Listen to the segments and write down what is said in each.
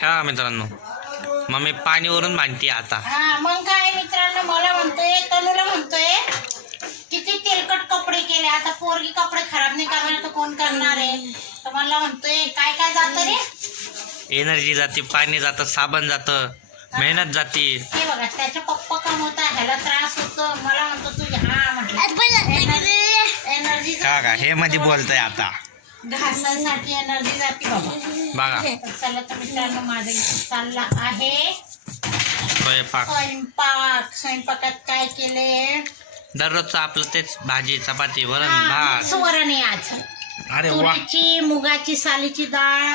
हा मित्रांनो. मम्मी पाणीवरून मांडते आता. हा मग काय मित्रांनो मला म्हणतोय तनुला म्हणतोय किती तेलकट कपडे केले. आता पोरगी कपडे खराब नाही करणार तर कोण करणार आहे? तर मला म्हणतोय काय काय जातं रे? एनर्जी जाते पाणी जातं साबण जातं मेहनत जाते. हे बघा त्याचे पप्पा कमवता ह्याला त्रास होतो. मला म्हणतो तू हा म्हटलं. एनर्जी का का हे मध्ये बोलतय आता. घासासाठी एनर्जी जाते बाबा. बघा. तर चला तर मित्रांनो माझं इथे चालला आहे. स्वयंपाक. स्वयंपाक. स्वयंपाकात काय केले दररोजचं आपलं तेच भाजी चपाती वरण भात. सुवरण आहे आज. अरे तुरीची मुगाची सालीची डाळ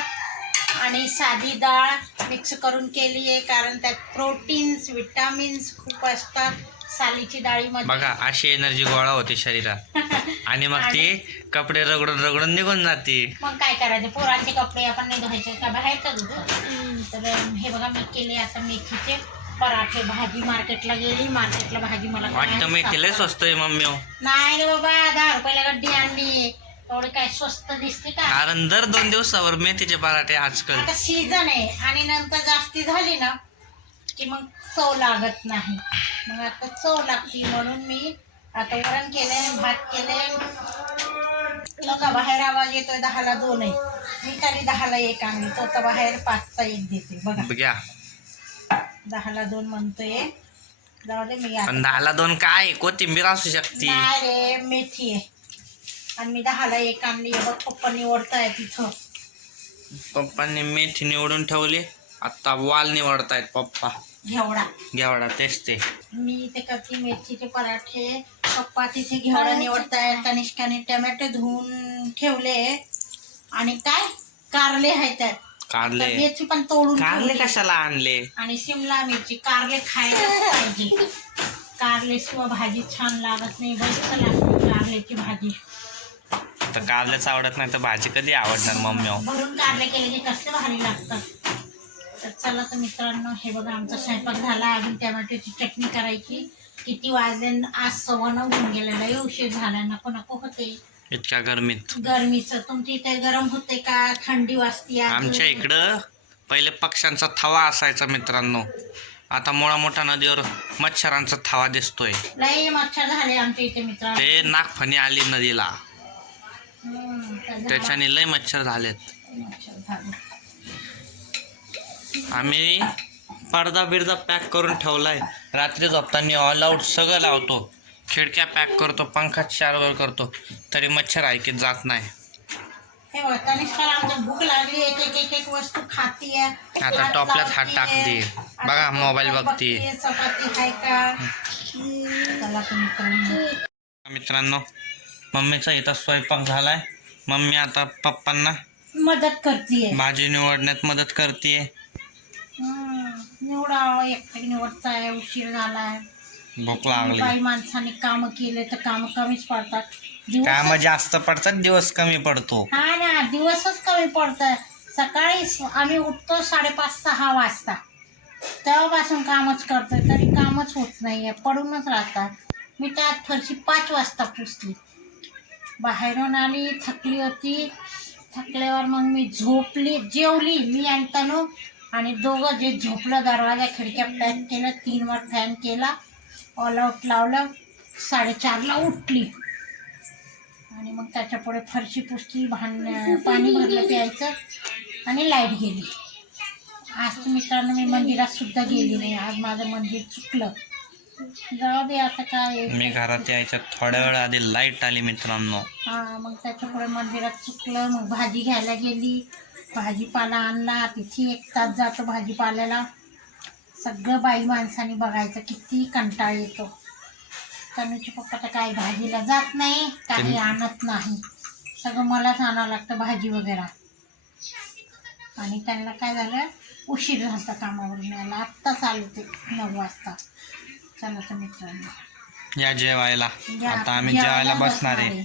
आणि साधी डाळ मिक्स करून केली आहे कारण त्यात प्रोटीन्स विटामिन्स खूप असतात. सालीची डाळीमध्ये बघा अशी एनर्जी गोळा होते शरीरात. आणि मग ती कपडे रगडून रगडून निघून जाते. मग काय करायचे? पोरांचे कपडे आपण नाही धुवायचे. का बाहेरच धुतो तर हे बघा मी केले आता मेथीचे पराठे. भाजी मार्केटला गेली. मार्केटला भाजी मला वाटतं मी तिला सापडलं. स्वस्त आहे मम्मी हो. नाही रे बाबा दहा रुपयाला गड्डी आणली. एवढे काय स्वस्त दिसते का? कारण दर दोन दिवसावर मेथीचे पराठे आजकाल. आता सीझन आहे. आणि नंतर जास्ती झाली ना की मग चव लागत नाही. मग आता चव लागती म्हणून मी आता वरण केलंय भात केलंय. बघा बाहेर आवाज येतोय दहाला दोन आहे. मी तरी दहाला एक आणली. तो तर बाहेर पाचचा एक देते. बघा. दहाला दोन म्हणतोय. जाऊ दे मी आता दहाला दोन काय? कोथिंबीर असू शकते. नाही रे मेथी आहे. आणि मी दहाला एक आणली. बघ पप्पा निवडताय तिथं पप्पांनी मेथी निवडून ठेवली. आता वाल निवडतायत पप्पा. घेवडा. घेवडा तेच ते. मी इथे करते मेथीचे पराठे पप्पा तिथे घेवडा निवडतायत तनिष्काने टमॅटो धुवून ठेवले आणि काय? कारले आहेत त्यात. कारले. मेथी पण तोडून कारले. कशाला आणले? आणि शिमला मिरची कारले खायला पाहिजे. कारले शिवाय भाजी छान लागत नाही मस्त लागते कारल्याची भाजी. तर कारलेच आवडत नाही तर भाजी कधी आवडणार मम्मी? भरून कारले केले की कसले भारी लागतात. तर चला तर मित्रांनो हे बघा आमचा स्वयंपाक झाला. अजून टमॅटोची चटणी करायची. किती वाजले न आज सव्वा नऊ होऊन गेलेला उशीर झाला. नको नको होते. इतक्या गरमीत. गरमीचं. तुमच्या इथे गरम होते का? थंडी वाजते आज? आमच्या इकडं पहिले पक्ष्यांचा थवा असायचा मित्रांनो. आता मोठा मोठा नदीवर मच्छरांचा थवा दिसतोय. लय मच्छर झाले आमच्या इथे मित्रांनो. ते नागफणी आली नदीला. हम्म, तर त्याच्याने लय मच्छर झालेत. मच्छर झाले. आम्ही पडदा बिरदा पॅक करून ठेवलाय. रात्री झोपताना ऑल आऊट सगळं लावतो. खिडक्या पॅक करतो पंखा चारवर करतो. तरी मच्छर ऐकत जात नाही. बघा तनिष्काला आमच्या भूक लागली एक एक एक एक वस्तू खातीये. आता टोपल्यात हात टाकते. बघा, मोबाईल बघते. आहे मित्रांनो मम्मीचा इथं स्वयंपाक झालाय. मम्मी आता पप्पांना मदत करतीये. भाजी निवडण्यात मदत करते निवडा एकटे निवडताय उशीर झालाय. भूक लागली. बाई माणसाने काम केले तर काम कमीच पडतात. काम जास्त पडतात दिवस कमी पडतो. हा ना दिवसच कमी पडतात सकाळी आम्ही उठतो साडेपाच सहा वाजता. तेव्हापासून कामच करतोय तरी कामच होत नाहीये पडूनच राहतात. मी त्यात फरशी पाच वाजता पुसली. बाहेरून आली थकली होती. थकल्यावर मग मी झोपली जेवली मी आणि तनू. आणि दोघं जे झोपलं दरवाजा खिडक्या पॅक केलं तीन वर फॅन केला ऑल आऊट लावलं साडेचारला उठली. आणि मग त्याच्या पुढे फरशी पुसली भांड पाणी भरलं प्यायचं आणि लाइट गेली. आज तर मित्रांनो मी मंदिरात सुद्धा गेली नाही. आज माझं मंदिर चुकलं. जाऊ दे आता काय. मी घरात यायच्या थोड्या वेळ आधी लाइट आली मित्रांनो. हा मग त्याच्या पुढे मंदिरात चुकलं मग भाजी घ्यायला गेली. भाजीपाला आणला तिथे एक तास जातो भाजीपाल्याला. सगळं बाई माणसाने बघायचं किती कंटाळ येतो. तनुचे पप्पा तर काही भाजीला जात नाही काही आणत नाही. सगळं मलाच आणावं लागतं भाजी वगैरे. आणि त्यांना काय झालं उशीर झाला कामावरून यायला. आत्ताच आले ते नऊ वाजता. चला तर मित्रांनो. या जेवायला. आता आम्ही जेवायला बसणार आहे.